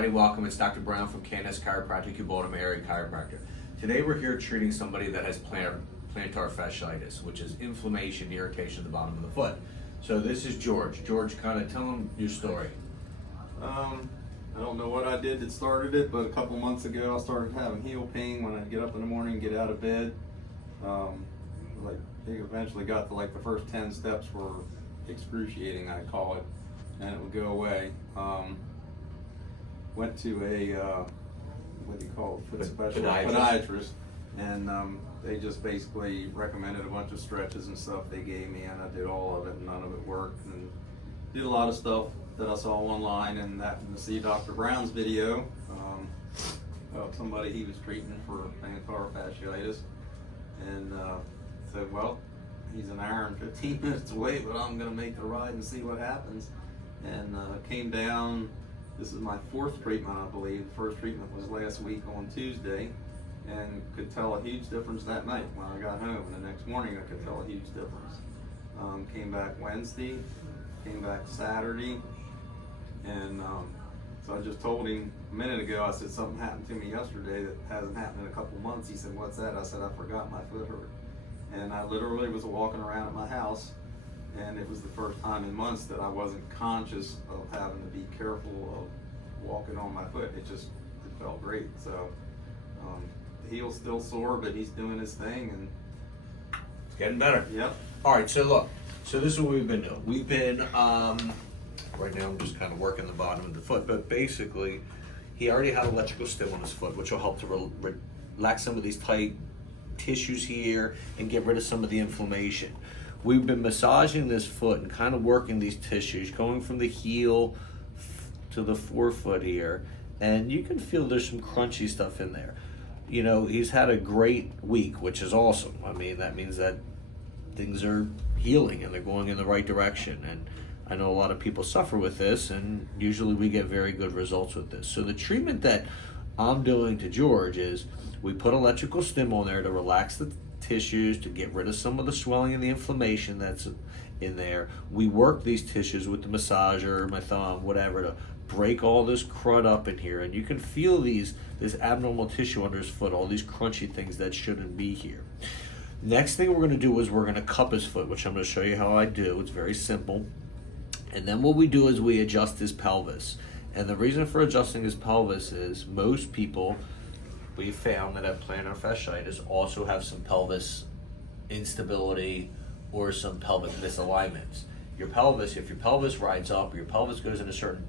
everybody, welcome. It's Dr. Brown from KNS Chiropractic, your Baltimore area chiropractor. Today we're here treating somebody that has plantar fasciitis, which is inflammation, irritation at the bottom of the foot. So this is George. George, kind of tell him your story. I don't know what I did that started it, but a couple months ago I started having heel pain when I get up in the morning and get out of bed. It eventually got to like the first 10 steps were excruciating, I call it, and it would go away. Went to a what do you call it, foot specialist, podiatrist, and they just basically recommended a bunch of stretches and stuff they gave me, and I did all of it, and none of it worked, and did a lot of stuff that I saw online, and happened to see Dr. Brown's video of somebody he was treating for plantar fasciitis, and said, well, he's an hour and 15 minutes away, but I'm going to make the ride and see what happens. And came down. This is my fourth treatment, I believe. The first treatment was last week on Tuesday, and could tell a huge difference that night when I got home. And the next morning I could tell a huge difference. Came back Wednesday, came back Saturday, and so I just told him a minute ago, I said, something happened to me yesterday that hasn't happened in a couple months. He said, what's that? I said, I forgot my foot hurt. And I literally was walking around at my house, and it was the first time in months that I wasn't conscious of having to be careful of walking on my foot. It felt great. So the heel's still sore, but he's doing his thing, and It's getting better. Yep. All right, so look, so this is what we've been doing. We've been, right now I'm just kind of working the bottom of the foot, but basically he already had electrical stim on his foot, which will help to relax some of these tight tissues here and get rid of some of the inflammation. We've been massaging this foot and kind of working these tissues, going from the heel to the forefoot here, and you can feel there's some crunchy stuff in there. You know, he's had a great week, which is awesome. I mean, that means that things are healing and they're going in the right direction. And I know a lot of people suffer with this, and usually we get very good results with this. So the treatment that I'm doing to George is we put electrical stim on there to relax the tissues, to get rid of some of the swelling and the inflammation that's in there. We work these tissues with the massager, my thumb, whatever, to break all this crud up in here, and you can feel this abnormal tissue under his foot, all these crunchy things that shouldn't be here. Next thing we're going to do is we're going to cup his foot, which I'm going to show you how I do. It's very simple. And then what we do is we adjust his pelvis. And the reason for adjusting his pelvis is most people, we've found that have plantar fasciitis also have some pelvis instability or some pelvic misalignments. Your pelvis, if your pelvis rides up or your pelvis goes in a certain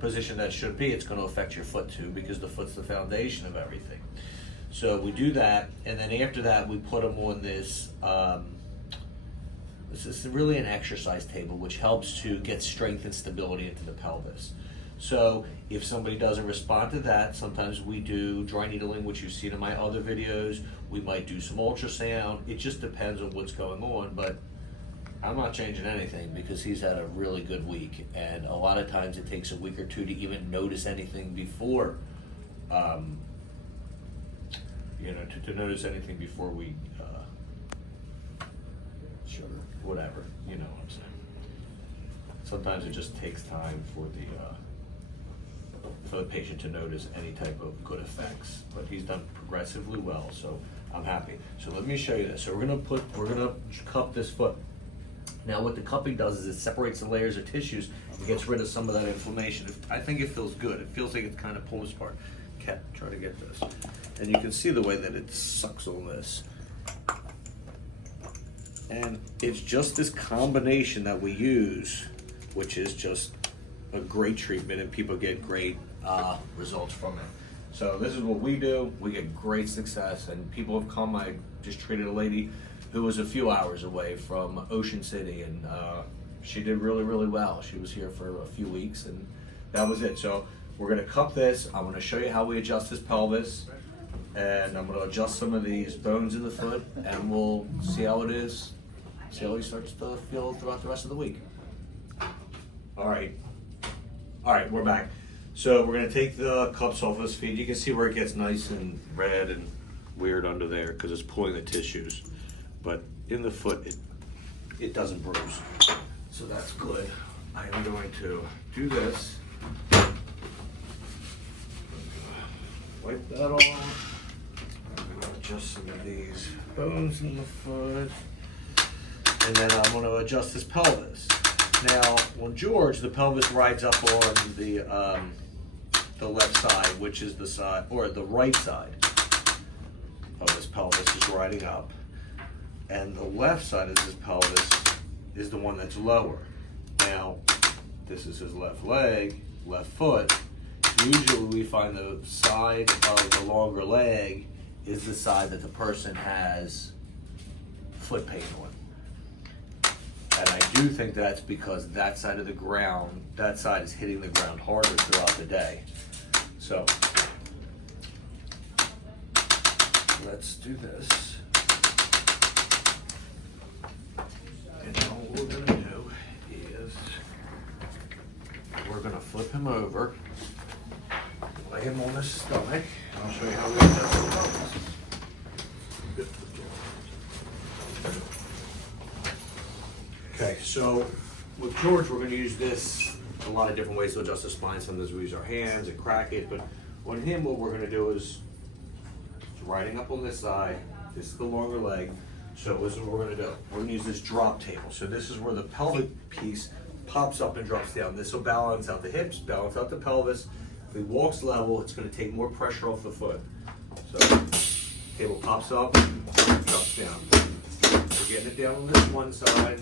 position that should be, it's going to affect your foot too, because the foot's the foundation of everything. So we do that, and then after that we put them on this, this is really an exercise table which helps to get strength and stability into the pelvis. So if somebody doesn't respond to that, sometimes we do dry needling, which you've seen in my other videos. We might do some ultrasound. It just depends on what's going on, but I'm not changing anything because he's had a really good week. And a lot of times it takes a week or two to even notice anything before, to notice anything before we, whatever, you know what I'm saying. Sometimes it just takes time for the patient to notice any type of good effects, but he's done progressively well, so I'm happy. So let me show you this. So we're gonna cup this foot. Now what the cupping does is it separates the layers of tissues and gets rid of some of that inflammation. I think it feels good. It feels like it's kind of pulling apart. Cat, try to get this. And you can see the way that it sucks on this. And it's just this combination that we use, which is just a great treatment, and people get great results from it. So this is what we do. We get great success, and people have come. I just treated a lady who was a few hours away from Ocean City, and she did really, really well. She was here for a few weeks, and that was it. So we're gonna cup this. I'm gonna show you how we adjust his pelvis, and I'm gonna adjust some of these bones in the foot, and we'll see how it is. See how he starts to feel throughout the rest of the week. All right, we're back. So we're gonna take the cups off his feet. You can see where it gets nice and red and weird under there because it's pulling the tissues. But in the foot, it doesn't bruise. So that's good. I am going to do this. wipe that off. I'm gonna adjust some of these bones in the foot. And then I'm gonna adjust his pelvis. Now, on George, the pelvis rides up on the left side, which is the side, or the right side of his pelvis is riding up. And the left side of his pelvis is the one that's lower. Now, this is his left leg, left foot. Usually we find the side of the longer leg is the side that the person has foot pain on. And I do think that's because that side of the ground, that side is hitting the ground harder throughout the day. So, let's do this. And now what we're gonna do is, we're gonna flip him over, lay him on his stomach, and I'll show you how we adjust the pelvis. Okay, so with George, we're going to use this a lot of different ways to adjust the spine. Sometimes we use our hands and crack it, but on him, what we're going to do is riding up on this side. This is the longer leg. So this is what we're going to do. We're going to use this drop table. So this is where the pelvic piece pops up and drops down. This will balance out the hips, balance out the pelvis. If he walks level, it's going to take more pressure off the foot. So table pops up, drops down. We're getting it down on this one side.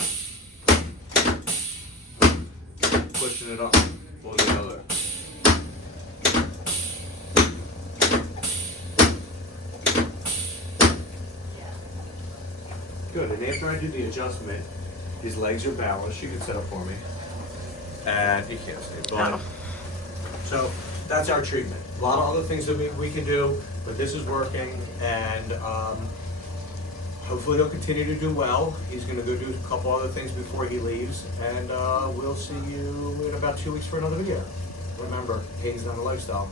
Pushing it up on the other. Good, and after I do the adjustment, his legs are balanced. You can set up for me. And he can't stay, but so that's our treatment. A lot of other things that we can do, but this is working, and hopefully he'll continue to do well. He's going to go do a couple other things before he leaves, and we'll see you in about 2 weeks for another video. Remember, Hayes on the Lifestyle.